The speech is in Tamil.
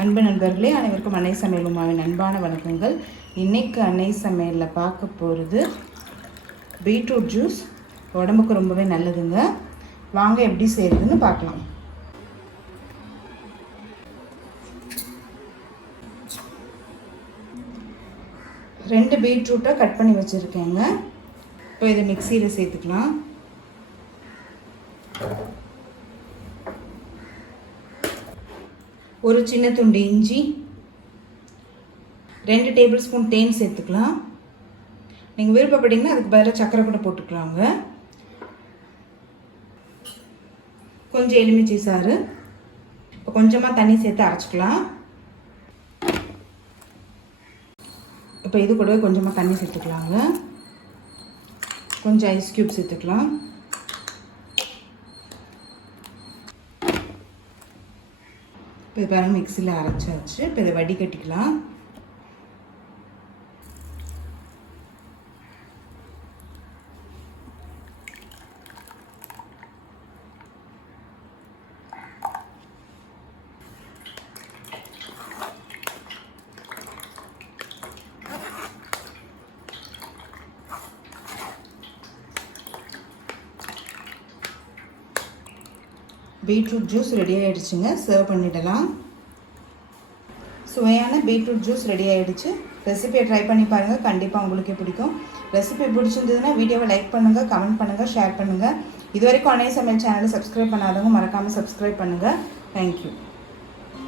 அன்பு நண்பர்களே, அனைவருக்கும் அன்னை சமையல் உமாவின் அன்பான வணக்கங்கள். இன்றைக்கு அன்னை சமையலில் பார்க்க போகிறது பீட்ரூட் ஜூஸ். உடம்புக்கு ரொம்பவே நல்லதுங்க. வாங்க எப்படி செய்கிறதுன்னு பார்க்கலாம். ரெண்டு பீட்ரூட்டை கட் பண்ணி வச்சுருக்கேங்க. இப்போ இதை மிக்சியில் சேர்த்துக்கலாம். ஒரு சின்ன துண்டு இஞ்சி, 2 டேபிள் ஸ்பூன் தேன் சேர்த்துக்கலாம். நீங்கள் விருப்பப்பட்டீங்கன்னா அதுக்கு பதிலாக சர்க்கரை கூட போட்டுக்கலாங்க. கொஞ்சம் எலுமிச்சை சாறு, இப்போ கொஞ்சமாக தண்ணி சேர்த்து அரைச்சிக்கலாம். இப்போ இது கூடவே கொஞ்சமாக தண்ணி சேர்த்துக்கலாங்க. கொஞ்சம் ஐஸ் க்யூப் சேர்த்துக்கலாம். இப்போ இது பாருங்கள், மிக்சியில் அரைச்சாச்சு. இப்போ இதை வடிகட்டிக்கலாம். பீட்ரூட் ஜூஸ் ரெடி ஆகிடுச்சுங்க. சர்வ் பண்ணிடலாம். சுவையான பீட்ரூட் ஜூஸ் ரெடி ஆகிடுச்சு. ரெசிபியை ட்ரை பண்ணி பாருங்கள், கண்டிப்பாக உங்களுக்கே பிடிக்கும். ரெசிபி பிடிச்சிருந்ததுன்னா வீடியோவை லைக் பண்ணுங்கள், கமெண்ட் பண்ணுங்கள், ஷேர் பண்ணுங்கள். இது வரைக்கும் அன்னை சமையல் சேனலை சப்ஸ்கிரைப் பண்ணாதவங்க மறக்காமல் சப்ஸ்கிரைப் பண்ணுங்கள். தேங்க்யூ.